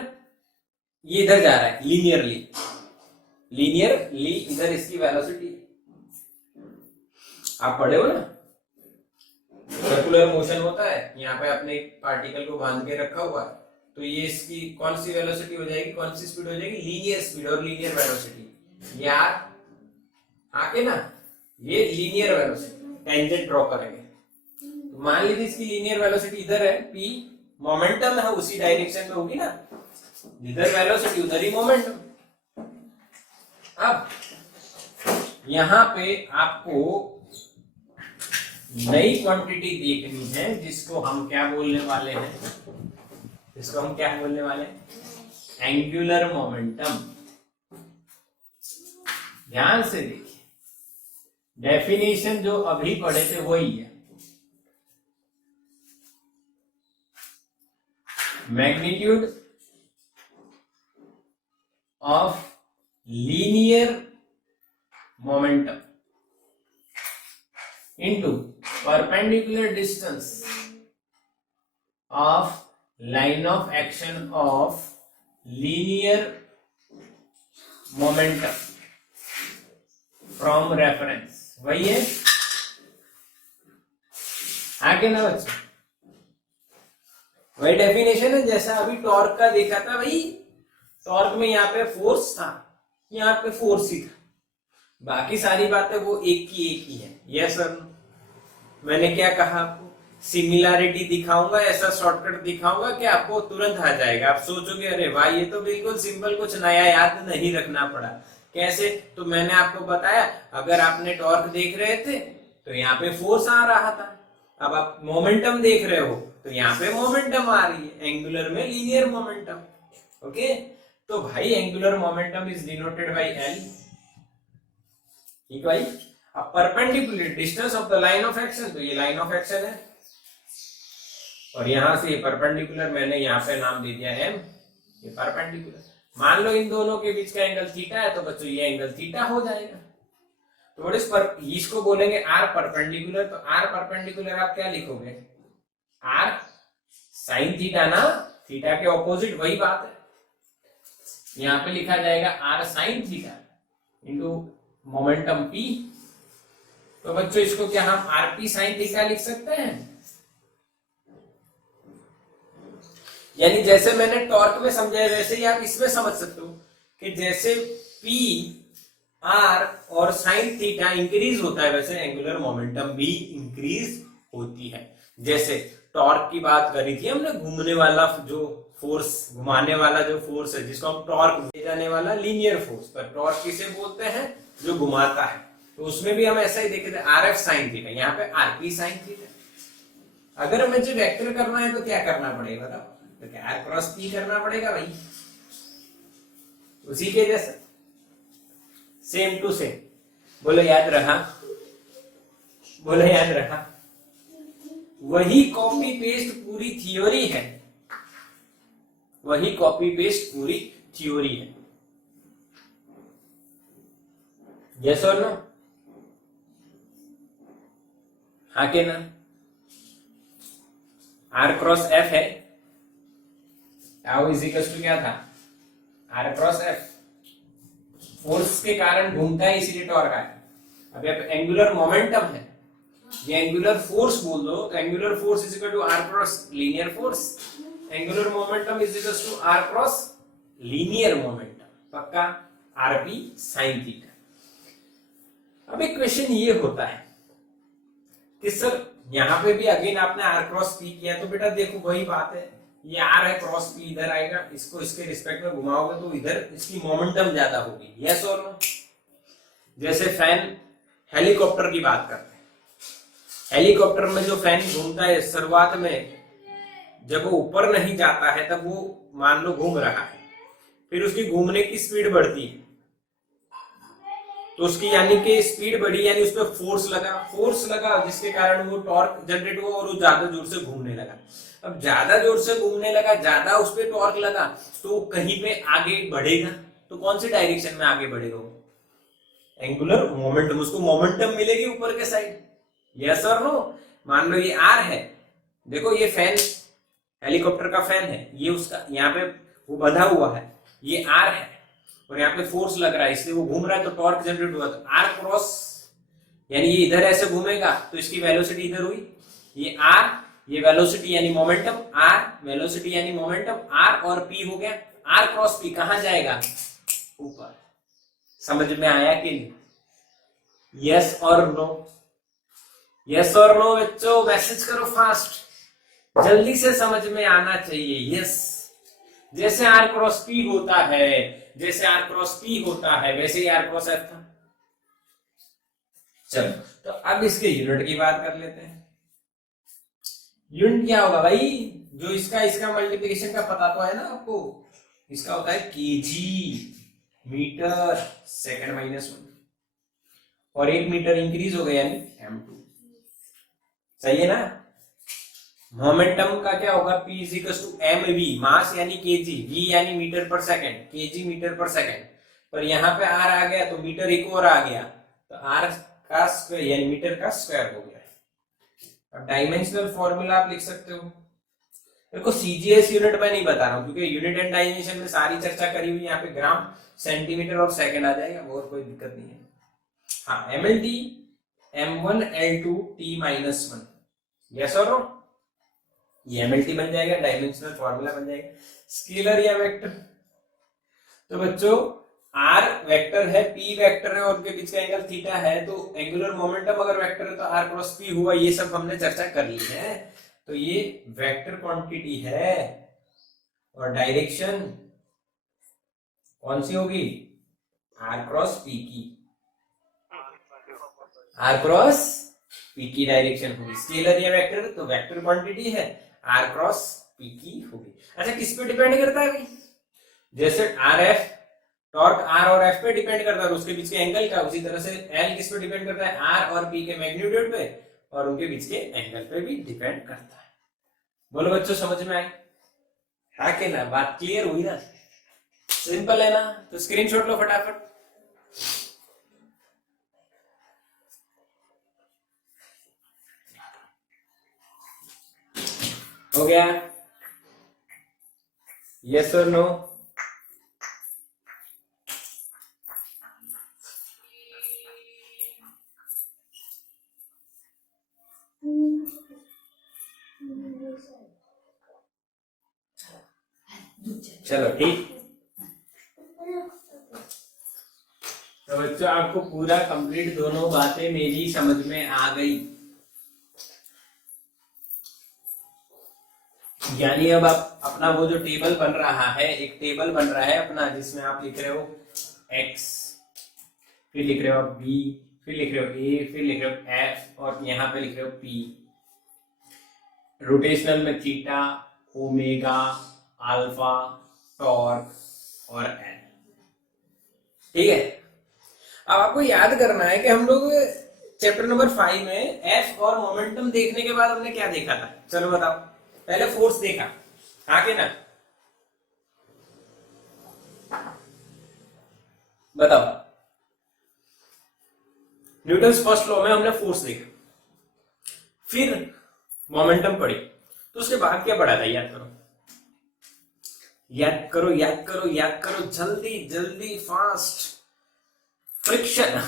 ये इधर जा रहा है लीनियरली, लीनियरली इधर इसकी वेलोसिटी, आप पढ़े हो ना, सर्कुलर मोशन होता है, यहाँ पे आपने एक पार्टिकल को बांध के रखा हुआ है, तो ये इसकी कौन सी वेलोसिटी हो जाएगी, कौन सी स्पीड हो जाएगी, लीनियर स्पीड और लीनियर वेलोसिटी। यार आके ना ये लीनियर वेलोसिटी, टेंजेंट ड्रॉ करेंगे तो मान लीजिए इसकी लीनियर वेलोसिटी इधर है, p मोमेंटम है उसी डायरेक्शन में होगी ना, जिधर वेलोसिटी उधर ही मोमेंटम। अब यहां पे आपको नई क्वांटिटी देखनी है जिसको हम क्या बोलने वाले हैं, जिसको हम क्या बोलने वाले हैं, एंगुलर मोमेंटम। ध्यान से देखिए, डेफिनेशन जो अभी पढ़े थे वही है, magnitude of linear momentum into perpendicular distance of line of action of linear momentum from reference। वही है आगे ना बच्चों, वही डेफिनेशन है जैसा अभी टॉर्क का देखा था। भाई टॉर्क में यहाँ पे फोर्स था, यहाँ पे फोर्स ही था, बाकी सारी बातें वो एक ही है। यस सर, मैंने क्या कहा आपको, सिमिलैरिटी दिखाऊंगा, ऐसा शॉर्टकट दिखाऊंगा कि आपको तुरंत आ जाएगा। आप सोचोगे अरे भाई ये तो बिल्कुल सिंपल, कुछ नया याद नहीं रखना पड़ा। कैसे? तो मैंने आपको बताया, अगर आपने टॉर्क देख रहे थे तो यहाँ पे फोर्स आ रहा था, अब आप मोमेंटम देख रहे हो तो यहाँ पे मोमेंटम आ रही है, एंगुलर में लीनियर मोमेंटम। ओके, तो भाई angular momentum is denoted by L. ठीक भाई, अब perpendicular distance of the line of action, तो ये लाइन ऑफ एक्शन है और यहां से परपेंडिकुलर मैंने यहाँ पे नाम दे दिया एम, ये परपेंडिकुलर। मान लो इन दोनों के बीच का एंगल थीटा है तो बच्चों ये एंगल थीटा हो जाएगा। तो व्हाट इज पर, इसको बोलेंगे आर परपेंडिकुलर। तो आर परपेंडिकुलर आप क्या लिखोगे, आर साइन थीटा ना, थीटा के ऑपोजिट, वही बात है। यहाँ पे लिखा जाएगा R sine theta into momentum P. तो बच्चों इसको क्या हम आरपी साइन थीटा लिख सकते हैं? यानी जैसे मैंने टॉर्क में समझाया वैसे ही आप इसमें समझ सकते हो कि जैसे पी आर और साइन थीटा इंक्रीज होता है वैसे एंगुलर मोमेंटम भी इंक्रीज होती है। जैसे टॉर्क की बात करी थी हमने, घूमने वाला जो फोर्स, घुमाने वाला जो फोर्स है जिसको हम टॉर्क ले जाने वाला लीनियर फोर्स, पर टॉर्क किसे बोलते हैं, जो घुमाता है। तो उसमें भी हम ऐसा ही देखे थे, आर एफ साइन थीटा, यहाँ पे आरपी साइन थीटा। अगर हमें जो वेक्टर करना है तो क्या करना पड़ेगा बताओ, तो क्या आर क्रॉस पी करना पड़ेगा भाई, उसी के जैसा सेम टू सेम। बोलो याद रहा, बोलो याद रहा, वही कॉपी पेस्ट पूरी थ्योरी है, वही कॉपी पेस्ट पूरी थ्योरी है। यस और नो, हाँ के ना? आर क्रॉस एफ है, टाउ इज इक्वल टू क्या था, आर क्रॉस एफ। फोर्स के कारण घूमता है इसलिए टॉर्क आया। अब एंगुलर मोमेंटम है, ये एंगुलर फोर्स बोल दो तो angular force is equal to r cross linear force, angular momentum is equal to r cross linear momentum. पक्का? R p sine theta. अब एक क्वेश्चन ये होता है कि सर यहां पे भी अगेन आपने आर क्रॉस पी किया, तो बेटा देखो वही बात है, ये आर है, क्रॉस पी इधर आएगा, इसको इसके रिस्पेक्ट में घुमाओगे तो इधर इसकी मोमेंटम ज्यादा होगी। यस और नो? जैसे फैन, हेलीकॉप्टर की बात करते हैं, हेलीकॉप्टर में जो फैन घूमता है शुरुआत में जब वो ऊपर नहीं जाता है तब वो मान लो घूम रहा है, फिर उसकी घूमने की स्पीड बढ़ती है, तो उसकी यानी कि स्पीड बढ़ी, यानी उस पर फोर्स लगा जिसके कारण वो टॉर्क जनरेट हुआ और वो ज्यादा जोर से घूमने लगा। अब ज्यादा जोर से घूमने लगा, ज्यादा उस पर टॉर्क लगा, तो कहीं पे आगे बढ़ेगा, तो कौन सी डायरेक्शन में आगे बढ़ेगा वो? एंगुलर मोमेंटम, उसको मोमेंटम मिलेगी ऊपर के साइड। यस और नो? मान लो ये आर है, देखो ये फैन, हेलीकॉप्टर का फैन है, ये उसका यहाँ पे वो बंधा हुआ है, ये आर है और यहाँ पे फोर्स लग रहा है इसलिए वो घूम रहा है, तो टॉर्क जनरेट हुआ। तो आर क्रॉस यानी ये इधर ऐसे घूमेगा तो इसकी वेलोसिटी इधर हुई, ये आर, ये वेलोसिटी यानी मोमेंटम, आर वेलोसिटी यानी मोमेंटम, आर और पी हो गया। आर क्रॉस पी कहां जाएगा? ऊपर। समझ में आया कि नहीं? यस और नो? यस और नो बच्चों, मैसेज करो फास्ट, जल्दी से समझ में आना चाहिए। यस, जैसे आर क्रॉस पी होता है, जैसे आर क्रॉस पी होता है वैसे ही आर क्रॉस एफ था। चलो तो अब इसके यूनिट की बात कर लेते हैं। यूनिट क्या होगा भाई? जो इसका मल्टीप्लिकेशन का पता तो है ना आपको, इसका होता है केजी मीटर सेकंड -1, और 1 मीटर इंक्रीज हो गया यानी m2। सही है ना? मोमेंटम का क्या होगा? P = mv, मास यानी केजी, v यानी मीटर पर सेकंड, केजी मीटर पर सेकंड। पर यहाँ पे r आ गया तो मीटर एक और आ गया, तो r का स्क्वायर यानी मीटर का स्क्वायर हो गया। अब डायमेंशनल फॉर्मूला आप लिख सकते हो। देखो सीजीएस यूनिट में नहीं बता रहा हूं क्योंकि यूनिट एंड डायमेंशन में सारी चर्चा करी हुई, यहाँ पे ग्राम, सेंटीमीटर और सेकंड आ जाएगा, और कोई दिक्कत नहीं है। हाँ, mlt m1 l2 t -1, yes और नो? ये mlt बन जाएगा, डायमेंशनल फॉर्मूला बन जाएगा। स्केलर या वेक्टर? तो बच्चों r वेक्टर है, p वेक्टर है और उनके बीच का एंगल थीटा है, तो एंगुलर मोमेंटम अगर वेक्टर है तो r क्रॉस p हुआ। ये सब हमने चर्चा कर ली है। तो ये वेक्टर क्वांटिटी है और डायरेक्शन कौन सी होगी? r क्रॉस p की, r क्रॉस p की डायरेक्शन होगी। स्केलर या वेक्टर तो वेक्टर क्वांटिटी है, r क्रॉस p की होगी। अच्छा, किस पे डिपेंड करता है भाई? जैसे RF टॉर्क R और F पे डिपेंड करता है और उसके बीच के एंगल का, उसी तरह से L किस पे डिपेंड करता है? R और P के मैग्नीट्यूड पे और उनके बीच के एंगल पे भी डिपेंड करता है। बोलो बच्चों, समझ में आई? है कि ना? बात क्लियर हुई ना? सिंपल है ना? तो स्क्रीनशॉट लो फटाफट। हो गया? यस और नो? चलो ठीक। तो बच्चों आपको पूरा कंप्लीट दोनों बातें मेरी समझ में आ गई, यानी अब आप अपना वो जो टेबल बन रहा है, एक टेबल बन रहा है अपना, जिसमें आप लिख रहे हो x, फिर लिख रहे हो b, फिर लिख रहे हो a, फिर लिख रहे हो f और यहाँ पे लिख रहे हो p। रोटेशनल में थीटा, ओमेगा, अल्फा, टॉर्क और एल। ठीक है? अब आपको याद करना है कि हम लोग चैप्टर नंबर 5 में एफ और मोमेंटम देखने के बाद हमने क्या देखा था? चलो बताओ। पहले फोर्स देखा, हाँ कि ना? बताओ। न्यूटन्स फर्स्ट लॉ में हमने फोर्स देखा, फिर मोमेंटम पढ़ी, तो उसके बाद क्या पढ़ा था? याद करो, याद करो, याद करो, याद करो, जल्दी जल्दी, फास्ट। फ्रिक्शन।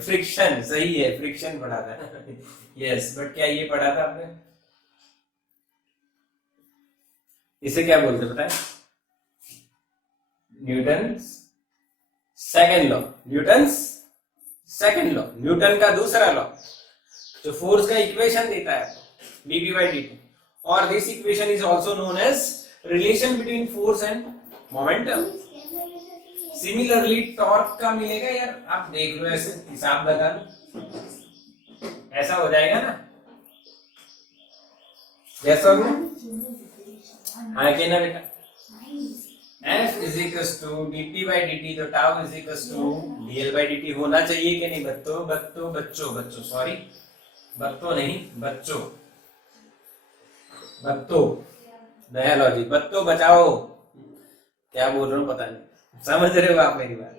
फ्रिक्शन सही है, फ्रिक्शन पढ़ा था। यस, बट क्या ये पढ़ा था आपने? इसे क्या बोलते पता है? Newton's second law. Newton's second law, Newton का दूसरा लॉ, जो फोर्स का इक्वेशन देता है, dp/dt, और this equation is also known as relation between force and momentum. Similarly torque का मिलेगा यार, आप देख लो, ऐसे हिसाब लगा लो, ऐसा हो जाएगा ना? जैसा आगे ना बेटा, F = dp/dt, तो टाउ = dl/dt होना चाहिए कि नहीं? बच्चों सॉरी, बत्तों नहीं, बच्चों नया लॉजिक, बच्चों बचाओ, क्या बोल रहा हूँ पता नहीं, समझ रहे हो आप मेरी बात?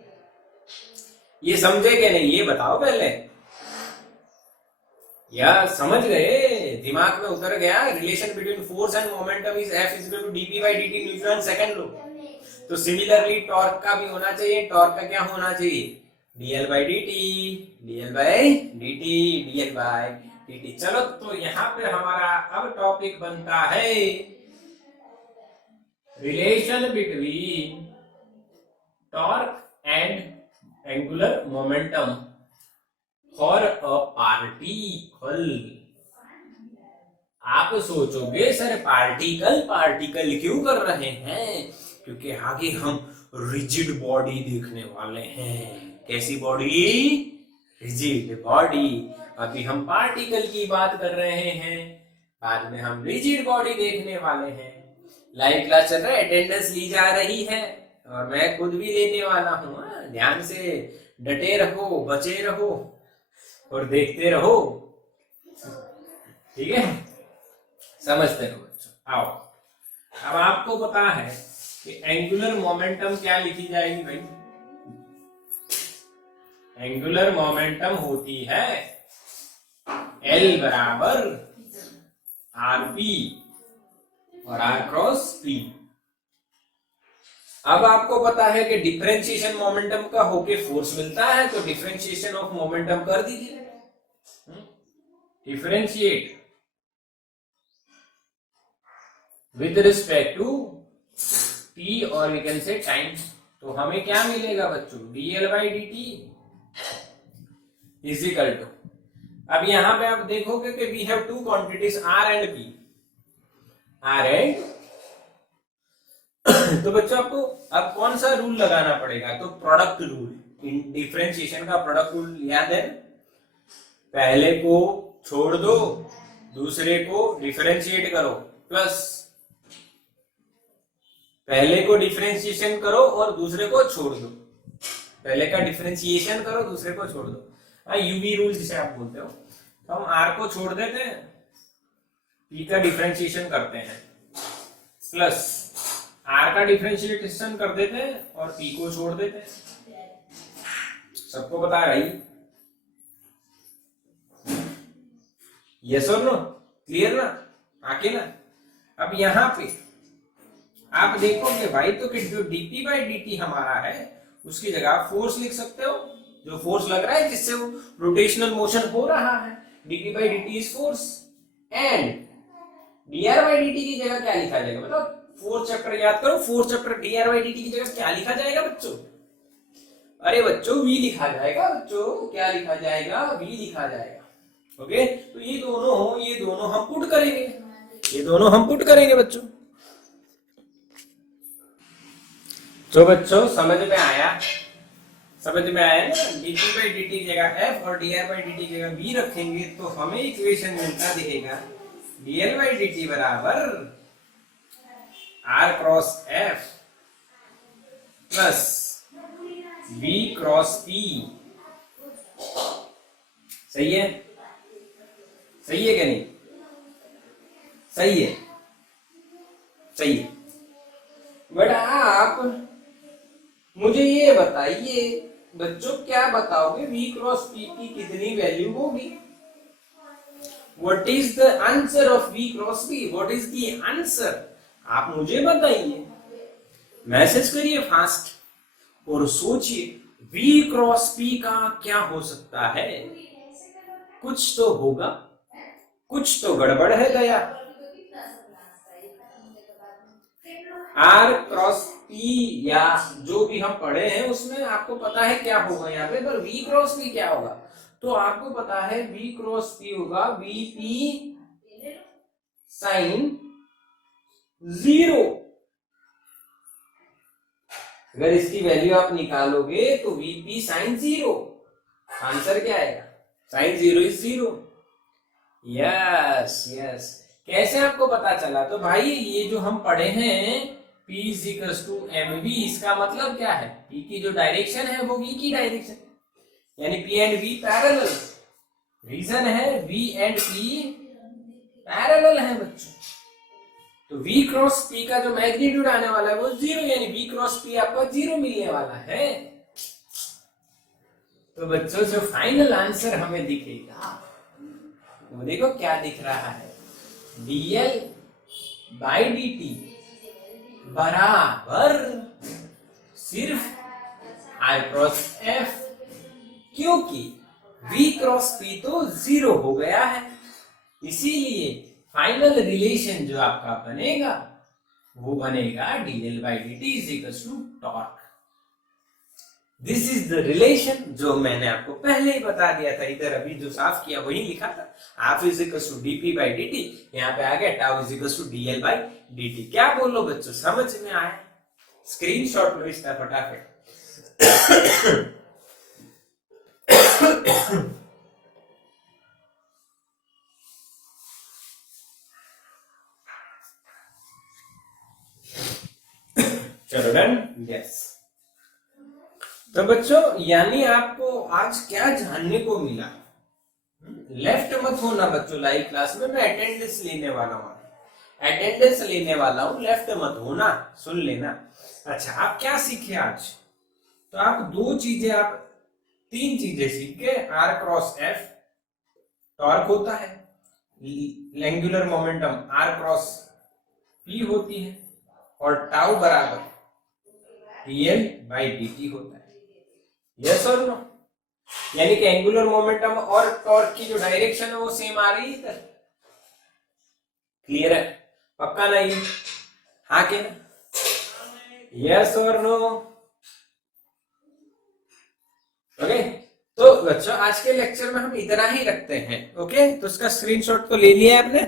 ये समझे कि नहीं ये बताओ पहले, या समझ गए? दिमाग में उतर गया, relation between force and momentum is F is equal to dp by dt Newton second law. तो सिमिलरली टॉर्क का भी होना चाहिए, टॉर्क का क्या होना चाहिए, dl by dt, dl by dt, dl by dt। चलो तो यहाँ पे हमारा अब टॉपिक बनता है relation between torque and angular momentum for a particle. आप सोचोगे सर पार्टिकल पार्टिकल क्यों कर रहे हैं, क्योंकि आगे हम रिजिड बॉडी देखने वाले हैं। कैसी बॉडी, रिजिड बॉडी। अभी हम पार्टिकल की बात कर रहे हैं, बाद में हम रिजिड बॉडी देखने वाले हैं। लाइव क्लास चल रहा है, अटेंडेंस ली जा रही है और मैं खुद भी लेने वाला हूँ। ध्यान से डटे रहो, बचे रहो और देखते रहो, ठीक है, समझते रहो बच्चों। आओ अब आपको पता है कि एंगुलर मोमेंटम क्या लिखी जाएगी भाई, एंगुलर मोमेंटम होती है L बराबर RP और R क्रॉस P। अब आपको पता है कि डिफरेंशिएशन मोमेंटम का होके फोर्स मिलता है, तो डिफरेंशिएशन ऑफ मोमेंटम कर दीजिए, differentiate with respect to t और वी कैन से टाइम। तो हमें क्या मिलेगा बच्चों, dl by dt is equal to, अब यहां पे आप देखोगे कि we have two quantities r and p, r and तो बच्चों आपको अब कौन सा रूल लगाना पड़ेगा, तो प्रोडक्ट रूल, इन डिफरेंशिएशन का प्रोडक्ट रूल याद है, पहले को छोड़ दो, दूसरे को डिफरेंशिएट करो, प्लस पहले को डिफरेंशिएशन करो और दूसरे को छोड़ दो, पहले का डिफरेंशिएशन करो दूसरे को छोड़ दो, यूवी रूल जिसे आप बोलते हो। तो हम आर को छोड़ देते हैं, पी का डिफरेंशिएशन करते हैं, प्लस आर का डिफरेंशिएशन कर देते हैं और पी को छोड़ देते हैं। सबको बता रही, यस और नो, क्लियर ना, आके ना। अब यहां पे आप देखोगे भाई तो कि जो dp by dt हमारा है उसकी जगह आप फोर्स लिख सकते हो, जो फोर्स लग रहा है जिससे वो रोटेशनल मोशन हो रहा है, dp by dt is force, and dr by dt की जगह क्या लिखा जाएगा, मतलब फोर्थ चैप्टर याद करो, fourth chapter dr by dt की जगह क्या लिखा जाएगा बच्चों, अरे बच्चों v लिखा जाएगा, बच्चों क्या लिखा जाएगा, v लिखा जाएगा। ओके, तो ये दोनों हम पुट करेंगे, ये दोनों हम पुट करेंगे बच्चों। तो बच्चों समझ में आया, समझ में आया ना, dp by dt की जगह f और dr by dt की जगह v रखेंगे तो हमें इक्वेशन मिलता दिखेगा dl by dt बराबर r cross f plus v cross p। सही है, सही है क्या नहीं, सही है, सही है। बट आप मुझे ये बताइए बच्चों, क्या बताओगे v क्रॉस p की कितनी वैल्यू होगी, what is the answer of v cross p, what is the answer, आप मुझे बताइए, मैसेज करिए फास्ट और सोचिए v क्रॉस p का क्या हो सकता है, कुछ तो होगा, कुछ तो गड़बड़ है गया। R क्रॉस P या जो भी हम पढ़े हैं उसमें आपको पता है क्या होगा यहाँ पे, पर V क्रॉस P क्या होगा, तो आपको पता है V क्रॉस P होगा VP साइन 0। अगर इसकी वैल्यू आप निकालोगे तो VP साइन 0, आंसर क्या आएगा, साइन 0 इज 0। यस यस, कैसे आपको पता चला, तो भाई ये जो हम पढ़े हैं P is equals to mv, इसका मतलब क्या है, P की जो डायरेक्शन है वो V की डायरेक्शन, यानी P and V parallel, reason है V एंड P पैरेलल है बच्चों। तो V क्रॉस P का जो मैग्नीट्यूड आने वाला है वो 0, यानी V क्रॉस P आपका 0 मिलने वाला है। तो बच्चों जो फाइनल आंसर हमें दिखेगा वो देखो क्या दिख रहा है, dl बाई dt बराबर सिर्फ I क्रॉस f, क्योंकि v क्रॉस p तो 0 हो गया है, इसीलिए फाइनल रिलेशन जो आपका बनेगा वो बनेगा dl by dt is equal to torque. This is the relation जो मैंने आपको पहले ही बता दिया था, इधर अभी जो साफ किया वही लिखा था। Half is equal to dp by dt, यहाँ पे आ गया tau is equal to dl by dt। क्या बोलो बच्चों, समझ में आया? स्क्रीनशॉट लो इसका फटाफट। चलो डन, यस। तो बच्चों यानी आपको आज क्या जानने को मिला? लेफ्ट मत होना बच्चों, लाइव क्लास में मैं अटेंडेंस लेने वाला हूँ, अटेंडेंस लेने वाला हूँ, लेफ्ट मत होना, सुन लेना। अच्छा, आप क्या सीखे आज? तो आप तीन चीजें सीख गए। आर क्रॉस एफ टॉर्क होता है, angular momentum R cross P होती है, और टाउ बराबर dl बाई dt होता है। यस और नो? यानी कि एंगुलर मोमेंटम और टॉर्क की जो डायरेक्शन है वो सेम आ रही है इधर। क्लियर है? पक्का ना ये? हाँ के ना? यस और नो? ओके, तो बच्चों आज के लेक्चर में हम इतना ही रखते हैं। ओके, तो इसका स्क्रीनशॉट तो ले लिया आपने?